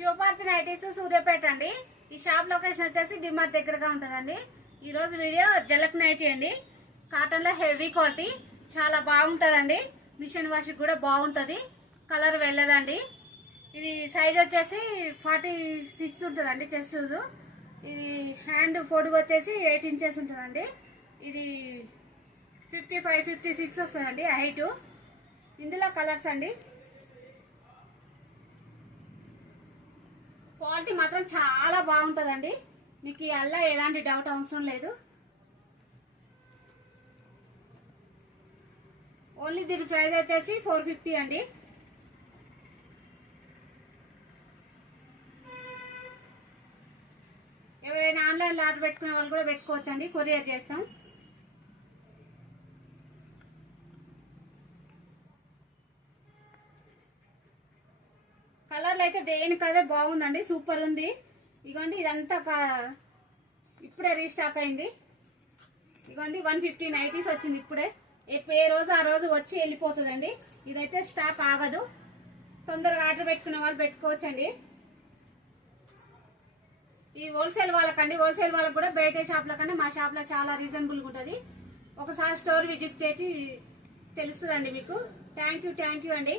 శివపార్తి nighties Suryapet అండి. ఈ shop location వచ్చేసి డిమార్ట్ దగ్గరగా ఉంటుందండి. ఈ రోజు వీడియో జలక్ నైటీ అండి. కాటన్ లో హెవీ క్వాలిటీ చాలా బాగుంటుందండి. మిషన్ వాష్ కూడా బాగుంటుంది, కలర్ వెళ్ళదండి. ఇది సైజ్ వచ్చేసి 46 ఉంటుందండి చెస్ట్. ఇది హ్యాండ్ పొడుగు వచ్చేసి 8 ఇంచెస్ ఉంటుందండి. ఇది 55, 56 వస్తుందండి హైట్. ఇందులో కలర్స్ అండి. క్వాలిటీ మాత్రం చాలా బాగుంటుందండి. మీకు అలా ఎలాంటి డౌట్ అవసరం లేదు. ఓన్లీ దీని ప్రైస్ వచ్చేసి 450 అండి. ఎవరైనా ఆన్లైన్లో ఆర్డర్ పెట్టుకునే వాళ్ళు కూడా పెట్టుకోవచ్చండి, కొరియర్ చేస్తాం. కలర్లు అయితే దేనికదే బాగుందండి, సూపర్ ఉంది. ఇగోండి ఇదంతా ఇప్పుడే రీస్టాక్ అయింది. ఇగోండి 150 నైటీస్ వచ్చింది ఇప్పుడే. ఏ రోజు ఆ రోజు వచ్చి వెళ్ళిపోతుందండి. ఇదైతే స్టాక్ ఆగదు. తొందరగా ఆర్డర్ పెట్టుకునే వాళ్ళు పెట్టుకోవచ్చండి. ఈ హోల్సేల్ వాళ్ళకండి. హోల్సేల్ వాళ్ళకి కూడా బయట షాప్ల కన్నా మా షాప్లో చాలా రీజనబుల్గా ఉంటుంది. ఒకసారి స్టోర్ విజిట్ చేసి తెలుస్తుందండి మీకు. థ్యాంక్ యూ అండి.